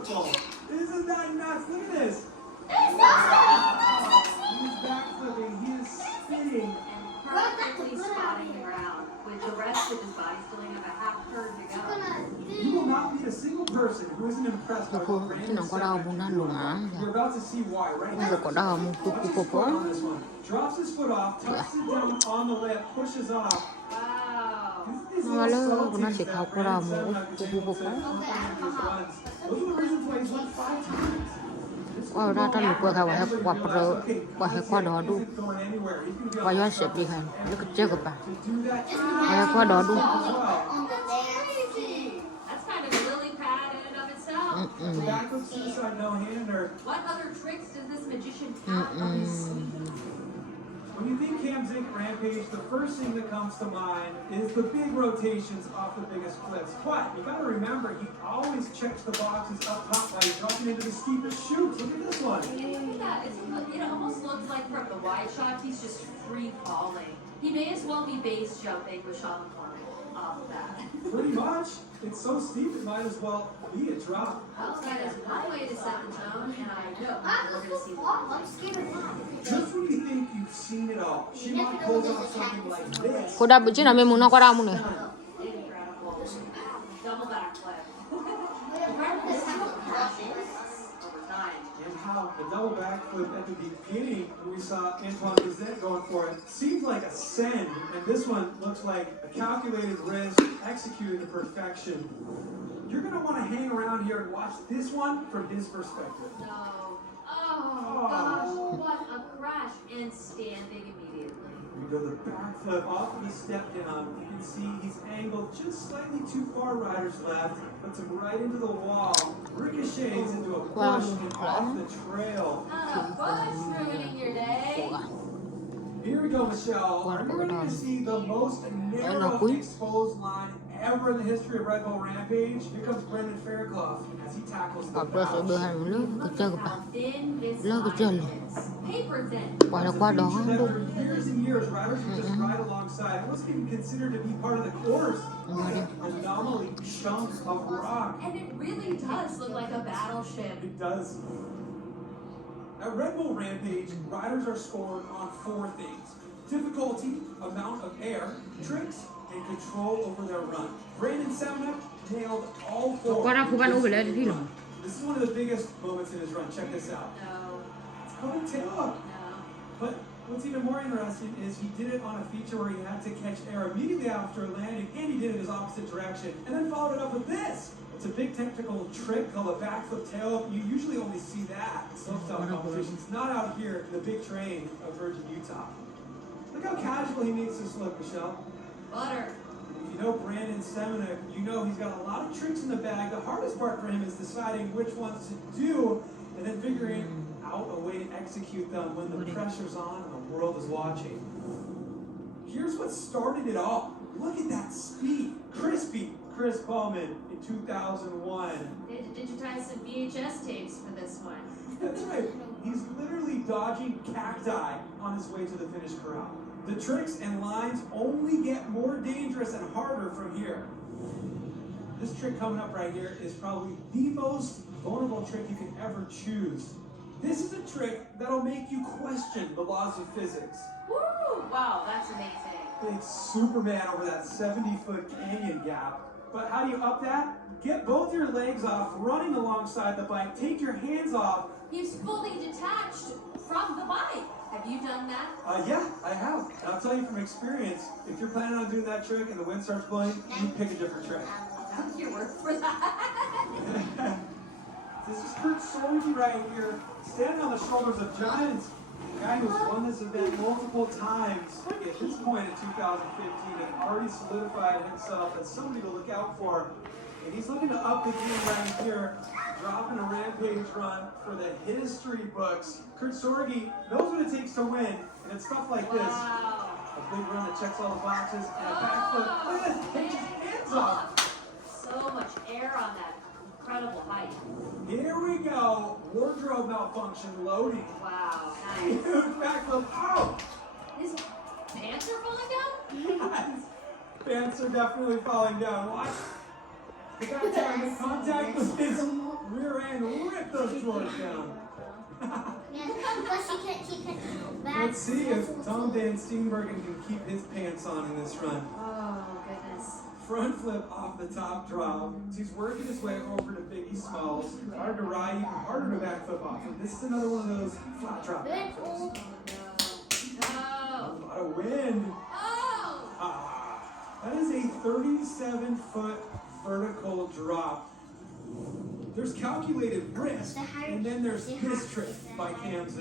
beautiful. Isn't that nuts? Look at this. It's so He's backflipping. He is spinning. And perfectly spotting the ground with the rest of his body still have a half turn to go. You will not meet a single person who isn't impressed by Cô what chứ Brandon nó có đau Seminick bụng can luôn do. á. You're about to see why right Bây giờ now. có đau một cục Watch his cục foot á. on this one. Drops his foot off, tucks it down on the lip, pushes off. Wow. These Nó little lỡ của nó subtleties chỉ that học có đau Brandon một Seminick is cục able cục to á. implement in his runs. Those are the reasons why he's won 5 times. Qua ra ta lục qua cả hay qua pro qua hay qua đó đu qua gió xếp đi hành nó cứ chơi gặp bà hay qua đó đu That's kind of a lily pad in and of itself. Backflip suicide no hander. What other tricks does this magician have up his sleeve? When you think Cam Zink Rampage, the first thing that comes to mind is the big rotations off the biggest flips. But you got to remember, he always checks the boxes up top by dropping into the steepest chutes. Look at this one. Look at that. It almost looks like from the wide shot, he's just free falling. He may as well be base jumping with Sean McCormick off of that. Pretty much. It's so steep, it might as well be a drop. Well, that is one way to set the tone, and I know we're going to see the Just when you think you've seen it all, Shimon pulls off something like this. cô đau bữa chứ nào mình muốn nó qua đau một này incredible double backflip. This is what crashes over time. And how the double backflip at the beginning, when we saw Antoine Gazette going for it, seemed like a send, and this one looks like a calculated risk executed to perfection. You're going to want to hang around here and watch this one from his perspective. No. Oh, gosh, what a crash. And standing immediately. We go the backflip off of the step down. You can see he's angled just slightly too far, riders left, puts him right into the wall, ricochets into a push and off the trail. What's ruining your day? Here we go, Michelle. Are you ready to see the most narrow exposed line ever in the history of Red Bull Rampage? Here comes Brendan Fairclough as he tackles the Rồi sẽ đưa hành một lớp cái chơi gặp bà lớp cái chơi Paper thin. qua là qua đó For đu years and years, riders would just ride alongside. It wasn't even considered to be part of the course. Anomaly chunk of rock. And it really does look like a battleship. It does. At Red Bull Rampage, riders are scored on 4 things: difficulty, amount of air, tricks, and control over their run. Brandon Seminick nailed all 4. qua ra khu ban u về lên thì rồi This is one of the biggest moments in his run. Check this out. No. It's called a tail up. No. But what's even more interesting is he did it on a feature where he had to catch air immediately after landing, and he did it in his opposite direction, and then followed it up with this. It's a big technical trick called a backflip tail up. You usually only see that in slopestyle competitions, not out here in the big train of Virgin, Utah. Look how casual he makes this look, Michelle. Butter. If you know Brandon Seminick, you know he's got a lot of tricks in the bag. The hardest part for him is deciding which ones to do and then figuring out a way to execute them when the pressure's on and the world is watching. Here's what started it all. Look at that speed. Chris Bowman in 2001. They had to digitize some VHS tapes for this one. That's right. He's literally dodging cacti on his way to the finish corral. The tricks and lines only get more dangerous and harder from here. This trick coming up right here is probably the most vulnerable trick you can ever choose. This is a trick that'll make you question the laws of physics. Woo! Wow, that's amazing. It's Superman over that 70-foot canyon gap. But how do you up that? Get both your legs off running alongside the bike. Take your hands off. He's fully detached from the bike. Have you done that? Yeah, I have. And I'll tell you from experience, if you're planning on doing that trick and the wind starts blowing, you pick a different trick. That's your word for that. This is Kurt Sorge right here, standing on the shoulders of giants. A guy who's won this event multiple times. At this point in 2015, had already solidified himself as somebody to look out for. And he's looking to up the game right here, dropping a Rampage run for the history books. Kurt Sorge knows what it takes to win, and it's stuff like this. Wow. A big run that checks all the boxes, and a backflip. Look at this, takes his hands off. So much air on that incredible height. Here we go, wardrobe malfunction loading. Wow. Nice. Huge backflip, oh! His pants are falling down? His pants are definitely falling down. Watch. The guy trying to contact with his rear end Put those drawers down. But she can back. Let's see if Tom Van Steenbergen can keep his pants on in this run. Oh, goodness. Front flip off the top drop. He's working his way over to Biggie Smalls. Hard to ride, even harder to backflip off. And this is another one of those flat drop. Good. Oh, A lot of wind. no. Oh! Ah, that is a 37-foot vertical drop. There's calculated risk, and then there's this trick by Cam Zinn.